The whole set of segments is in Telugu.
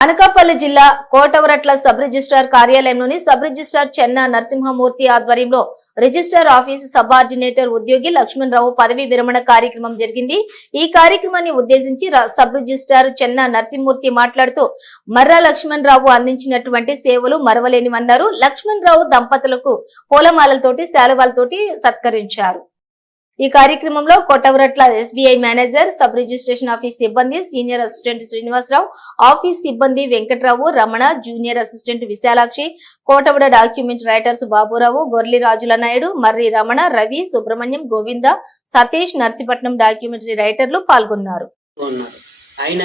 అనకాపల్లి జిల్లా Kotavaratla sub registrar కార్యాలయంలోని sub registrar చెన్న నరసింహమూర్తి ఆధ్వర్యంలో రిజిస్ట్రార్ ఆఫీస్ సబార్డినేటర్ ఉద్యోగి లక్ష్మణరావు పదవి విరమణ కార్యక్రమం జరిగింది. ఈ కార్యక్రమాన్ని ఉద్దేశించి సబ్ రిజిస్ట్రార్ చెన్న నరసింహమూర్తి మాట్లాడుతూ మర్రా లక్ష్మణరావు అందించినటువంటి సేవలు మరవలేనివన్నారు. లక్ష్మణరావు దంపతులకు పూలమాలతోటి శాలువాలతోటి సత్కరించారు. ఈ కార్యక్రమంలో Kotavaratla SBI manager, sub registration office సిబ్బంది, సీనియర్ అసిస్టెంట్ శ్రీనివాసరావు, ఆఫీస్ సిబ్బంది Venkatrao, Ramana, junior assistant Visalakshi, Kotavada document writers Baburao, Gorli Rajula Naidu, Marri Ramana, Ravi, Subrahmanyam, Govinda, Satish, Narsipatnam documentary రైటర్లు పాల్గొన్నారు. ఆయన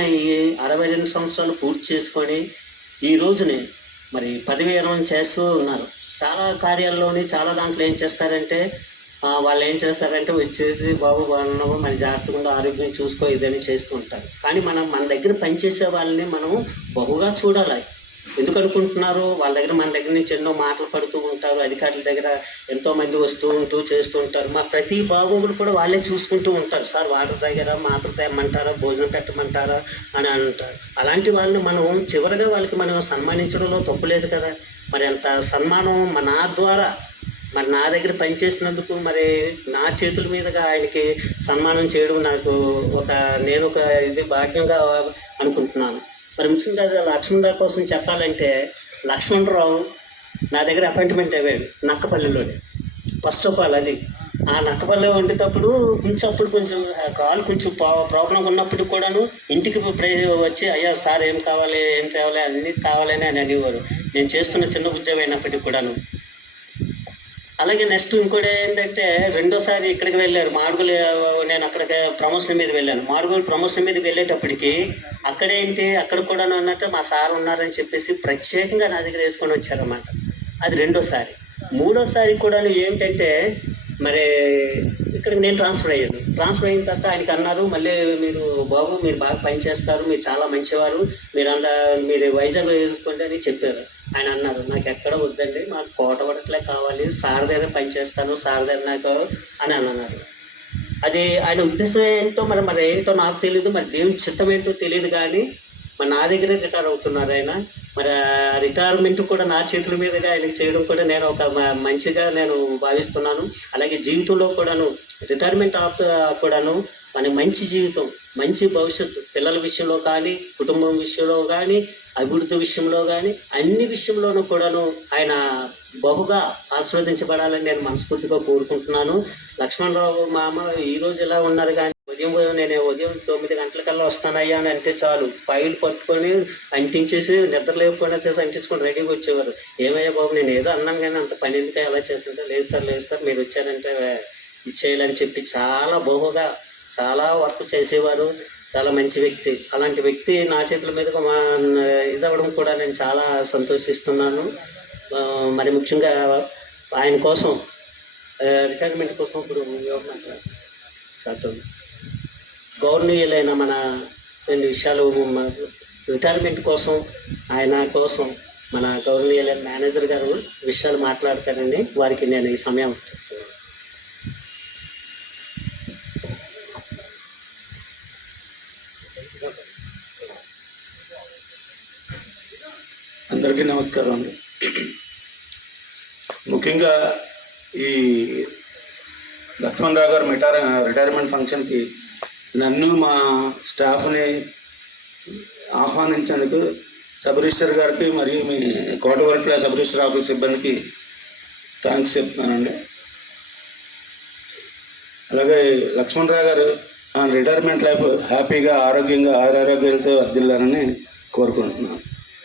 62 సంవత్సరాలు పూర్తి చేసుకొని ఈ రోజునే మరి పదవి విరమణ చేస్తూ ఉన్నారు. చాలా కార్యాలలోని చాలా దాంట్లో ఏం చేస్తారంటే వాళ్ళు ఏం చేస్తారంటే వచ్చేసి బాబు బాగున్నావు, మరి జాగ్రత్తగా ఆరోగ్యం చూసుకో ఇదని చేస్తూ ఉంటారు. కానీ మన దగ్గర పనిచేసే వాళ్ళని మనం బహుగా చూడాలి. ఎందుకు అనుకుంటున్నారు? వాళ్ళ దగ్గర మన దగ్గర నుంచి ఎన్నో మాటలు పడుతూ ఉంటారు. అధికారుల దగ్గర ఎంతోమంది వస్తూ చేస్తూ ఉంటారు. మా ప్రతి బాగోగులు కూడా వాళ్ళే చూసుకుంటూ ఉంటారు. సార్ వాటర్ దగ్గర మాటలు తెమ్మంటారా, భోజనం పెట్టమంటారా అని అంటారు. అలాంటి వాళ్ళని మనం చివరిగా వాళ్ళకి మనం సన్మానించడంలో తప్పు లేదు కదా. మరి అంత సన్మానం నా ద్వారా మరి నా దగ్గర పనిచేసినందుకు మరి నా చేతుల మీదుగా ఆయనకి సన్మానం చేయడం నాకు నేను ఒక ఇది భాగ్యంగా అనుకుంటున్నాను. మరి ముఖ్యంగా లక్ష్మణరావు కోసం చెప్పాలంటే లక్ష్మణరావు నా దగ్గర అపాయింట్మెంట్ అయ్యాడు నక్కపల్లిలోనే. ఫస్ట్ ఆఫ్ ఆల్ అది ఆ నక్కపల్లి వండేటప్పుడు కొంచెం కాలు కొంచెం ప్రాబ్లం ఉన్నప్పటికి కూడాను ఇంటికి వచ్చి అయ్యా సార్ ఏం కావాలి ఏం తేవాలి అన్నీ కావాలని అని అనేవారు. నేను చేస్తున్న చిన్న ఉద్యోగం అయినప్పటికీ కూడాను. అలాగే నెక్స్ట్ ఇంకోటి ఏంటంటే రెండోసారి ఇక్కడికి వెళ్ళారు మాడుగులు. నేను అక్కడికి ప్రమోషన్ మీద వెళ్ళాను. మాడుగులు ప్రమోషన్ మీదకి వెళ్ళేటప్పటికి అక్కడ కూడా అన్నట్టు మా సార్ ఉన్నారని చెప్పేసి ప్రత్యేకంగా నా దగ్గర వేసుకొని వచ్చారన్నమాట. అది రెండోసారి. మూడోసారి కూడా ఏంటంటే మరి ఇక్కడికి నేను ట్రాన్స్ఫర్ అయ్యాను. ట్రాన్స్ఫర్ అయిన తర్వాత ఆయనకి అన్నారు, మళ్ళీ మీరు బాగా పనిచేస్తారు, మీరు చాలా మంచివారు, మీరు వైజాగ్ వేసుకోండి అని చెప్పారు. ఆయన అన్నారు, నాకు ఎక్కడ వద్దండి, మాకు కోటవరట్లే కావాలి, సార్ దగ్గర పనిచేస్తాను, సార్ దగ్గర నాకు అని అన్నారు. అది ఆయన ఉద్దేశం ఏంటో మరి ఏంటో నాకు తెలియదు, మరి దేవుని చిత్తం ఏంటో తెలియదు. కానీ మరి నా దగ్గరే రిటైర్ అవుతున్నారు ఆయన. మరి రిటైర్మెంట్ కూడా నా చేతుల మీదుగా ఆయనకి చేయడం కూడా నేను ఒక మంచిగా నేను భావిస్తున్నాను. అలాగే జీవితంలో కూడాను రిటైర్మెంట్ కూడాను మన మంచి జీవితం, మంచి భవిష్యత్తు, పిల్లల విషయంలో కానీ, కుటుంబం విషయంలో కానీ, అభివృద్ధి విషయంలో కానీ అన్ని విషయంలోనూ కూడాను ఆయన బహుగా ఆశీర్వదించబడాలని నేను మనస్ఫూర్తిగా కోరుకుంటున్నాను. లక్ష్మణరావు మామ ఈరోజు ఇలా ఉన్నారు, కానీ ఉదయం 9 గంటలకల్లా వస్తానయ్యా అని అంటే చాలు ఫైల్ పట్టుకొని అంటించేసి నిద్ర లేకపోయినా చేసి అంటించుకొని రెడీగా వచ్చేవారు. ఏమయ్యా బాబు నేను ఏదో అన్నాను కానీ అంత పని ఎందుకు ఎలా చేస్తుంటే, లేదు సార్ మీరు వచ్చారంటే ఇచ్చేయాలని చెప్పి చాలా బహుగా చాలా వర్క్ చేసేవారు. చాలా మంచి వ్యక్తి. అలాంటి వ్యక్తి నా చేతుల మీదుగా ఇదవ్వడం కూడా నేను చాలా సంతోషిస్తున్నాను. మరి ముఖ్యంగా ఆయన కోసం రిటైర్మెంట్ కోసం ఇప్పుడు గౌరవనీయులైన మన 2 విషయాలు రిటైర్మెంట్ కోసం ఆయన కోసం మన గౌరవనీయులైన మేనేజర్ గారు విషయాలు మాట్లాడతారండి. వారికి నేను ఈ సమయం చెప్తున్నాను. అందరికీ నమస్కారం అండి. ముఖ్యంగా ఈ లక్ష్మణరావు గారు రిటైర్మెంట్ ఫంక్షన్కి నన్ను మా స్టాఫ్ని ఆహ్వానించేందుకు సబ్ రిజిస్టర్ గారికి మరియు మీ కోటవరట్ల సబ్ రిజిస్టర్ ఆఫీస్ సిబ్బందికి థ్యాంక్స్ చెప్తున్నానండి. అలాగే లక్ష్మణరావు గారు రిటైర్మెంట్ లైఫ్ హ్యాపీగా ఆరోగ్యంగా ఆరోగ్యాలతో వర్ధిల్లారని కోరుకుంటున్నాను.